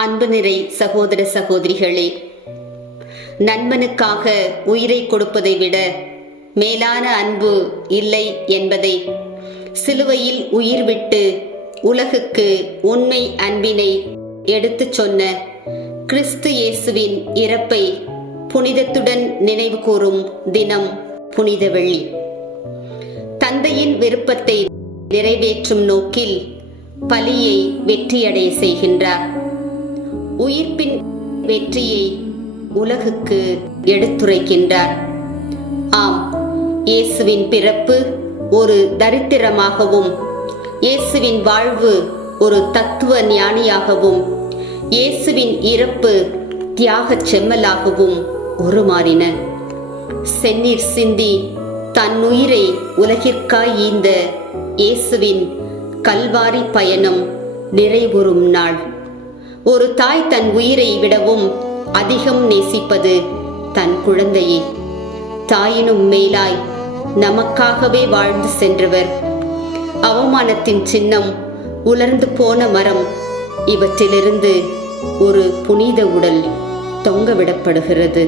அன்பு நிறை சகோதர சகோதரிகளே, நண்பனுக்காக உயிரை கொடுப்பதை விட மேலான அன்பு இல்லை என்பதை சிலுவையில் உயிர் விட்டு உலகுக்கு உண்மை அன்பினை எடுத்துச் சொன்ன கிறிஸ்து இயேசுவின் இறப்பை புனிதத்துடன் நினைவு கூறும் தினம் புனித வெள்ளி. தந்தையின் விருப்பத்தை நிறைவேற்றும் நோக்கில் பலியை வெற்றியடைய செய்கின்றார். உயிர்ப்பின் வெற்றியை உலகுக்கு எடுத்துரைக்கின்றார். ஆம், இயேசுவின் பிறப்பு ஒரு தரித்திரமாகவும், இயேசுவின் வாழ்வு ஒரு தத்துவ ஞானியாகவும், இயேசுவின் இறப்பு தியாகச் செம்மலாகவும் உருமாறின. செந்நீர் சிந்தி தன்னுயிரை உலகிற்காய் ஈந்த இயேசுவின் கல்வாரி பயணம் நிறைவுறும் நாள். ஒரு தாய் தன் உயிரை விடவும் அதிகம் நேசிப்பது தன் குழந்தையை. தாயினும் மேலாய் நமக்காகவே வாழ்ந்து சென்றவர். அவமானத்தின் சின்னம், உலர்ந்து போன மரம், இவற்றிலிருந்து ஒரு புனித உடல் தொங்கவிடப்படுகிறது.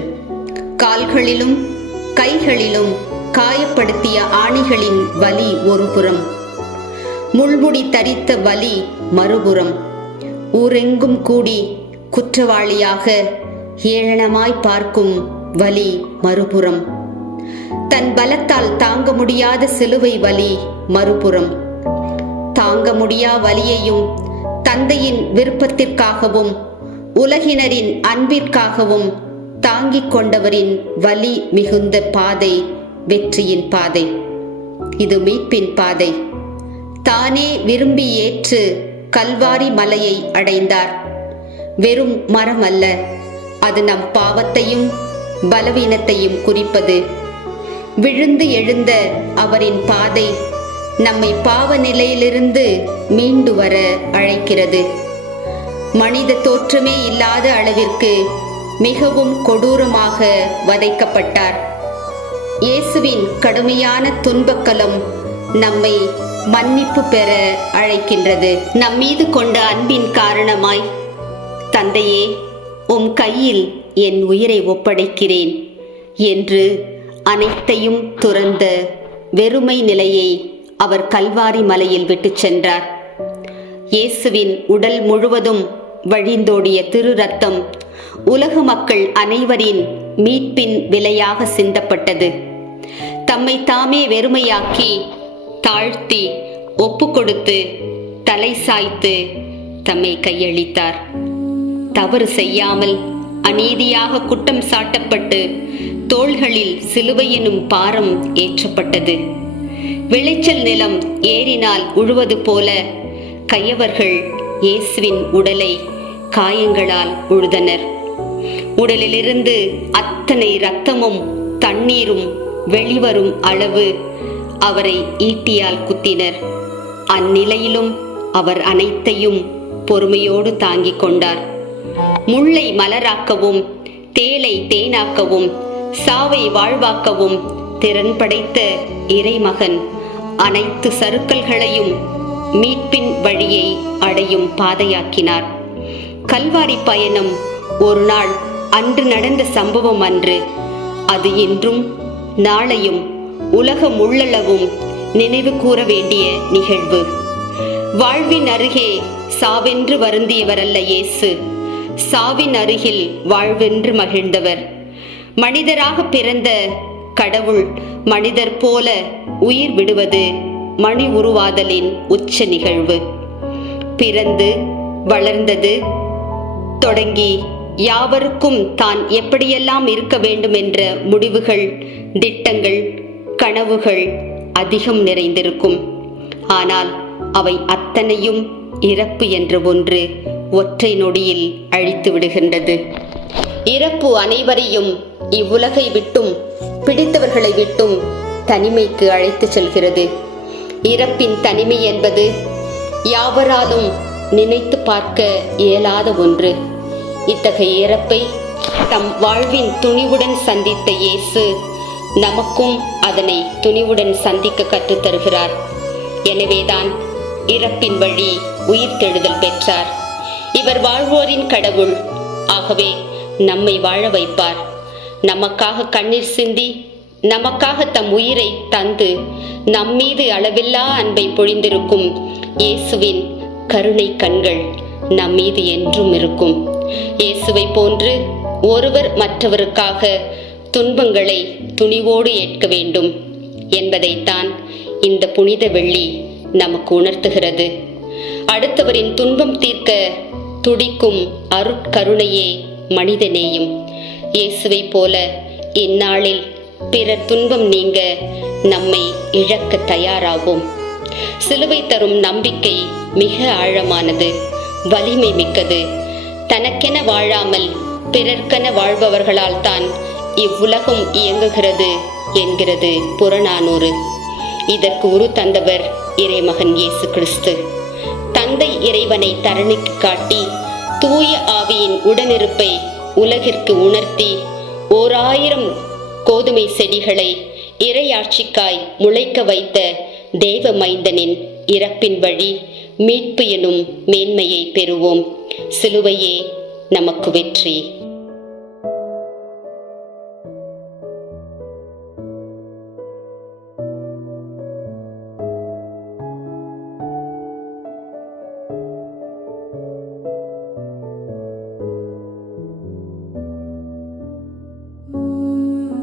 கால்களிலும் கைகளிலும் காயப்படுத்திய ஆணிகளின் வலி ஒருபுறம், முள்முடி தரித்த வலி மறுபுறம், ஊரெங்கும் கூடி குற்றவாளியாக ஏளனமாய் பார்க்கும் வலி மறுபுறம், தன் பலத்தால் தாங்க முடியாத சிலுவை வலி மறுபுறம், தாங்க முடியா வலியையும் தந்தையின் விருப்பத்திற்காகவும் உலகினரின் அன்பிற்காகவும் தாங்கிக் கொண்டவரின் வலி மிகுந்த பாதை வெற்றியின் பாதை. இது மீட்பின் பாதை. தானே விரும்பி ஏற்று கல்வாரி மலையை அடைந்தார். வெறும் மரம் அல்ல, அது நம் பாவத்தையும் பலவீனத்தையும் குறிப்பது. விழுந்து எழுந்த அவரின் பாதை நம்மை பாவ நிலையிலிருந்து மீண்டு வர அழைக்கிறது. மனித தோற்றமே இல்லாத அளவிற்கு மிகவும் கொடூரமாக வதைக்கப்பட்டார். இயேசுவின் கடுமையான துன்பக்கலம் நம்மை மன்னிப்பு பெற அழைக்கின்றது. நம்மீது கொண்ட அன்பின் காரணமாய், தந்தையே, உம் கையில் என் உயிரை ஒப்படைக்கிறேன் என்று அனைத்தையும் துறந்த வெறுமை நிலையை அவர் கல்வாரி மலையில் விட்டுச் சென்றார். இயேசுவின் உடல் முழுவதும் வழிந்தோடிய திரு ரத்தம் உலக மக்கள் அனைவரின் மீட்பின் விலையாக சிந்தப்பட்டது. தம்மை தாமே வெறுமையாக்கி, தாழ்த்தி, ஒப்பு கொடுத்து, தலை சாய்த்து தம்மை கையளித்தார். தவறு செய்யாமல் அநீதியாக குற்றம் சாட்டப்பட்டு தோள்களில் சிலுவை எனும் பாரம் ஏற்றப்பட்டது. விளைச்சல் நிலம் ஏறினால் உழுவது போல கையவர்கள் இயேசுவின் உடலை காயங்களால் உழுதனர். உடலிலிருந்து அத்தனை இரத்தமும் தண்ணீரும் வெளிவரும் அளவு அவரை ஈட்டியால் குத்தினர். அந்நிலையிலும் அவர் அனைத்தையும் பொறுமையோடு தாங்கிக் கொண்டார். முல்லை மலராக்கவும், தேளை தேனாக்கவும், சாவை வாழ்வாக்கவும் திறன் படைத்த இறைமகன் அனைத்து சறுக்கல்களையும் மீட்பின் வழியை அடையும் பாதையாக்கினார். கல்வாரி பயணம் ஒரு நாள் அன்று நடந்த சம்பவம் அன்று. அது இன்றும் நாளையும் உலகம் உள்ளளவும் நினைவு கூற வேண்டிய நிகழ்வு. வாழ்வின் அருகே சாவென்று வருந்தியவரல்ல இயேசு, சாவின் அருகில் வாழ்வென்று மகிழ்ந்தவர். மனிதராக பிறந்த கடவுள் மனிதர் போல உயிர் விடுவது மணி உருவாதலின் உச்ச நிகழ்வு. பிறந்து வளர்ந்தது தொடங்கி யாவருக்கும் தான் எப்படியெல்லாம் இருக்க வேண்டும் என்ற முடிவுகள், திட்டங்கள், கனவுகள் அதிகம் நிறைந்திருக்கும். ஆனால் அவை அத்தனையும் இறப்பு என்ற ஒன்று ஒற்றை நொடியில் அழித்து விடுகின்றது. இறப்பு அனைவரையும் இவ்வுலகை விட்டும் பிடித்தவர்களை விட்டும் தனிமைக்கு அழைத்து செல்கிறது. இறப்பின் தனிமை என்பது யாவராலும் நினைத்து பார்க்க இயலாத ஒன்று. இத்தகைய இறப்பை தம் வாழ்வின் துணிவுடன் சந்தித்த இயேசு நமக்கும் அதனை துணிவுடன் சந்திக்க கற்றுத்தருகிறார். எனவேதான் இறப்பின் வழி உயிர்த்தெழுதல் பெற்றார். இவர் வாழ்வோரின் கடவுள். ஆகவே நம்மை வாழ வைப்பார். நமக்காக கண்ணீர் சிந்தி, நமக்காக தம் உயிரை தந்து நம்மீது அளவில்லா அன்பை பொழிந்திருக்கும் இயேசுவின் கருணை கண்கள் நம்மீது என்றும் இருக்கும். இயேசுவை போன்று ஒருவர் மற்றவருக்காக துன்பங்களை துணிவோடு ஏற்க வேண்டும் என்பதைத்தான் இந்த புனித வெள்ளி நமக்கு உணர்த்துகிறது. அடுத்தவரின் துன்பம் தீர்க்க துடிக்கும் அருட்கருணையே மனிதநேயம். இயேசுவை போல இந்நாளில் பிறர் துன்பம் நீங்க நம்மை இழக்க தயாராகும். சிலுவை தரும் நம்பிக்கை மிக ஆழமானது, வலிமை மிக்கது. தனக்கென வாழாமல் பிறர்க்கென வாழ்பவர்களால் தான் இவ்வுலகம் இயங்குகிறது என்கிறது புறநானூறு. இதற்கு உரு தந்தவர் இறைமகன் இயேசு கிறிஸ்து. தந்தை இறைவனை தரணிக்கு காட்டி தூய ஆவியின் உடனிருப்பை உலகிற்கு உணர்த்தி 1000 கோதுமை செடிகளை இறையாட்சிக்காய் முளைக்க வைத்த தேவ மைந்தனின் இறப்பின் வழி மீட்பு எனும் மேன்மையை பெறுவோம். சிலுவையே நமக்கு வெற்றி.